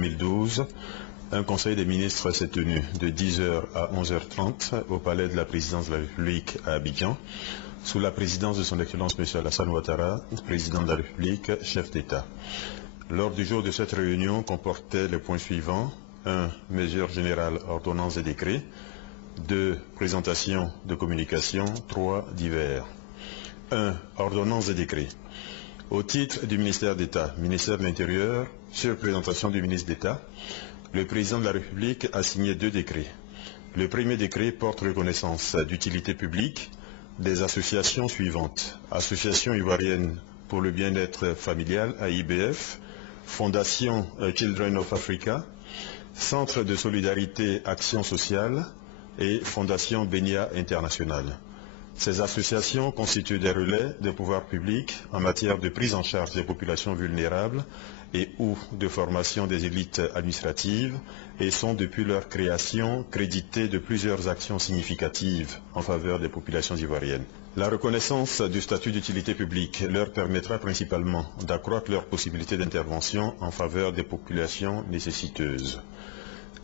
2012, un conseil des ministres s'est tenu de 10h à 11h30 au palais de la présidence de la République à Abidjan, sous la présidence de son Excellence M. Alassane Ouattara, président de la République, chef d'État. L'ordre du jour de cette réunion comportait les points suivants: 1. Mesures générales, ordonnances et décrets. 2. Présentation de communication. 3. Divers. 1. Ordonnances et décrets. Au titre du ministère d'État, ministère de l'Intérieur, sur présentation du ministre d'État, le président de la République a signé 2 décrets. Le premier décret porte reconnaissance d'utilité publique des associations suivantes: Association ivoirienne pour le bien-être familial, AIBF, Fondation Children of Africa, Centre de solidarité action sociale et Fondation Benia International. Ces associations constituent des relais des pouvoirs publics en matière de prise en charge des populations vulnérables et ou de formation des élites administratives et sont depuis leur création créditées de plusieurs actions significatives en faveur des populations ivoiriennes. La reconnaissance du statut d'utilité publique leur permettra principalement d'accroître leurs possibilités d'intervention en faveur des populations nécessiteuses.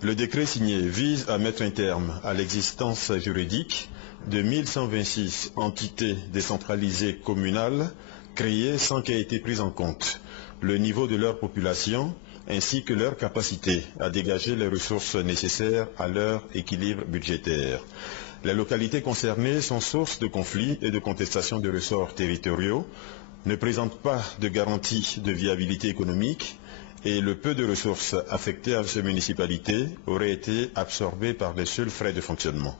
Le décret signé vise à mettre un terme à l'existence juridique de 1126 entités décentralisées communales créées sans qu'ait été pris en compte le niveau de leur population ainsi que leur capacité à dégager les ressources nécessaires à leur équilibre budgétaire. Les localités concernées sont source de conflits et de contestations de ressorts territoriaux, ne présentent pas de garantie de viabilité économique et le peu de ressources affectées à ces municipalités auraient été absorbées par les seuls frais de fonctionnement.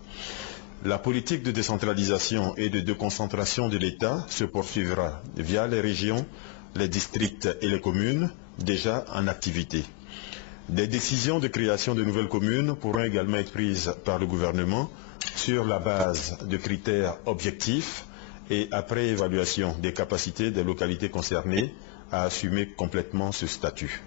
La politique de décentralisation et de déconcentration de l'État se poursuivra via les régions, les districts et les communes déjà en activité. Des décisions de création de nouvelles communes pourront également être prises par le gouvernement sur la base de critères objectifs et après évaluation des capacités des localités concernées à assumer complètement ce statut.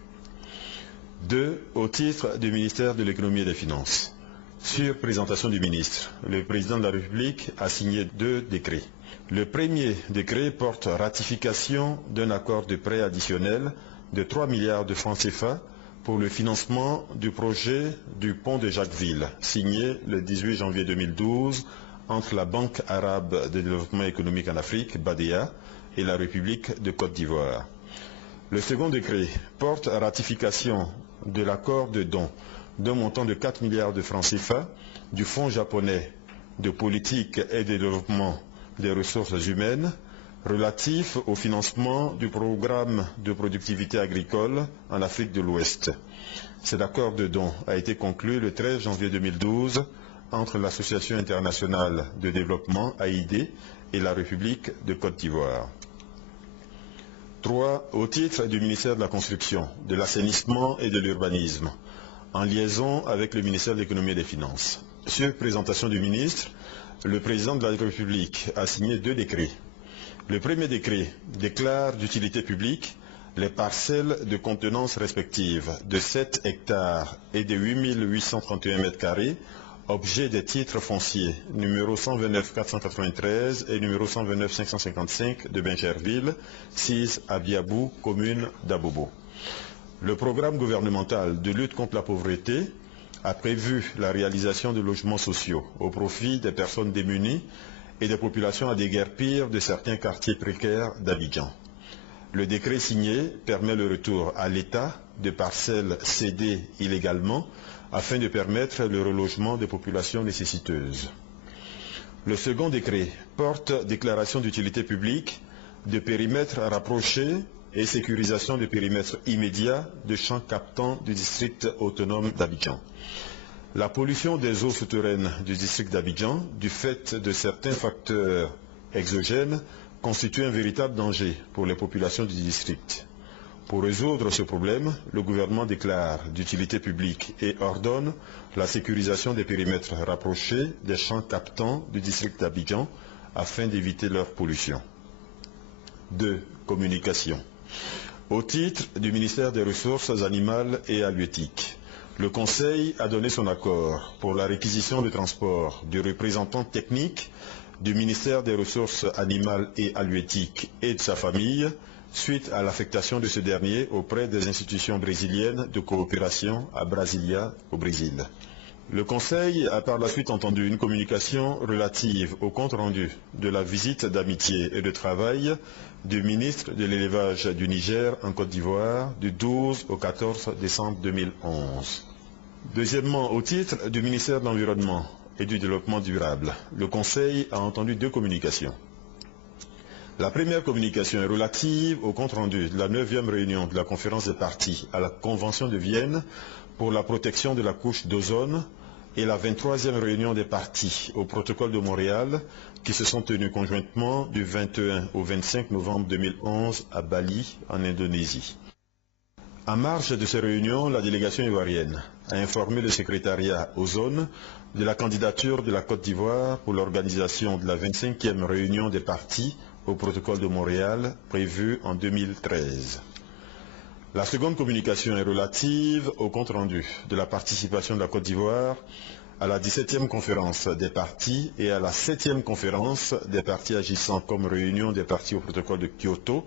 2. Au titre du ministère de l'Économie et des Finances. Sur présentation du ministre, le président de la République a signé 2 décrets. Le premier décret porte ratification d'un accord de prêt additionnel de 3 milliards de francs CFA pour le financement du projet du pont de Jacquesville, signé le 18 janvier 2012 entre la Banque arabe de développement économique en Afrique, BADEA, et la République de Côte d'Ivoire. Le second décret porte ratification de l'accord de don d'un montant de 4 milliards de francs CFA du Fonds japonais de politique et de développement des ressources humaines relatif au financement du programme de productivité agricole en Afrique de l'Ouest. Cet accord de don a été conclu le 13 janvier 2012 entre l'Association internationale de développement AID et la République de Côte d'Ivoire. 3. Au titre du ministère de la Construction, de l'Assainissement et de l'Urbanisme, en liaison avec le ministère de l'Économie et des Finances. Sur présentation du ministre, le président de la République a signé 2 décrets. Le premier décret déclare d'utilité publique les parcelles de contenance respectives de 7 hectares et de 8 831 mètres carrés, objet des titres fonciers numéro 129 493 et numéro 129 555 de Bincherville, 6 à Biabou, commune d'Abobo. Le programme gouvernemental de lutte contre la pauvreté a prévu la réalisation de logements sociaux au profit des personnes démunies et des populations à déguerpir de certains quartiers précaires d'Abidjan. Le décret signé permet le retour à l'État de parcelles cédées illégalement afin de permettre le relogement des populations nécessiteuses. Le second décret porte déclaration d'utilité publique de périmètres rapprochés et sécurisation des périmètres immédiats de champs captants du district autonome d'Abidjan. La pollution des eaux souterraines du district d'Abidjan, du fait de certains facteurs exogènes, constitue un véritable danger pour les populations du district. Pour résoudre ce problème, le gouvernement déclare d'utilité publique et ordonne la sécurisation des périmètres rapprochés des champs captants du district d'Abidjan afin d'éviter leur pollution. 2. Communication. Au titre du ministère des Ressources animales et halieutiques, le Conseil a donné son accord pour la réquisition de transport du représentant technique du ministère des Ressources animales et halieutiques et de sa famille suite à l'affectation de ce dernier auprès des institutions brésiliennes de coopération à Brasilia, au Brésil. Le Conseil a par la suite entendu une communication relative au compte-rendu de la visite d'amitié et de travail du ministre de l'élevage du Niger en Côte d'Ivoire du 12 au 14 décembre 2011. Deuxièmement, au titre du ministère de l'Environnement et du Développement durable, le Conseil a entendu deux communications. La première communication est relative au compte-rendu de la 9e réunion de la conférence des parties à la Convention de Vienne pour la protection de la couche d'ozone et la 23e réunion des parties au protocole de Montréal qui se sont tenues conjointement du 21 au 25 novembre 2011 à Bali, en Indonésie. En marge de ces réunions, la délégation ivoirienne a informé le secrétariat ozone de la candidature de la Côte d'Ivoire pour l'organisation de la 25e réunion des parties au protocole de Montréal prévue en 2013. La seconde communication est relative au compte-rendu de la participation de la Côte d'Ivoire à la 17e conférence des parties et à la 7e conférence des parties agissant comme réunion des parties au protocole de Kyoto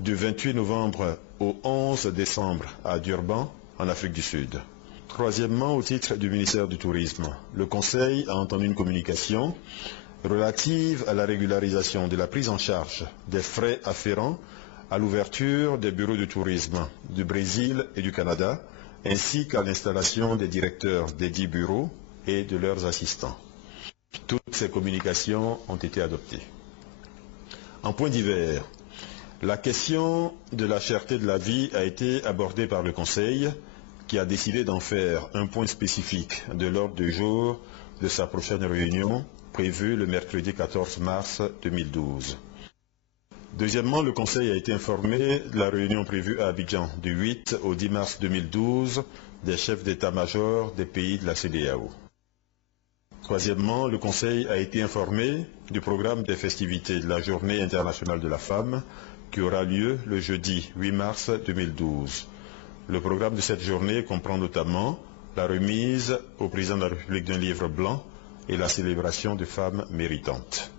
du 28 novembre au 11 décembre à Durban, en Afrique du Sud. Troisièmement, au titre du ministère du Tourisme, le Conseil a entendu une communication relative à la régularisation de la prise en charge des frais afférents à l'ouverture des bureaux de tourisme du Brésil et du Canada, ainsi qu'à l'installation des directeurs des 10 bureaux et de leurs assistants. Toutes ces communications ont été adoptées. En point divers, la question de la cherté de la vie a été abordée par le Conseil, qui a décidé d'en faire un point spécifique de l'ordre du jour de sa prochaine réunion, prévue le mercredi 14 mars 2012. Deuxièmement, le Conseil a été informé de la réunion prévue à Abidjan du 8 au 10 mars 2012 des chefs d'état-major des pays de la CEDEAO. Troisièmement, le Conseil a été informé du programme des festivités de la Journée internationale de la femme qui aura lieu le jeudi 8 mars 2012. Le programme de cette journée comprend notamment la remise au président de la République d'un livre blanc et la célébration de femmes méritantes.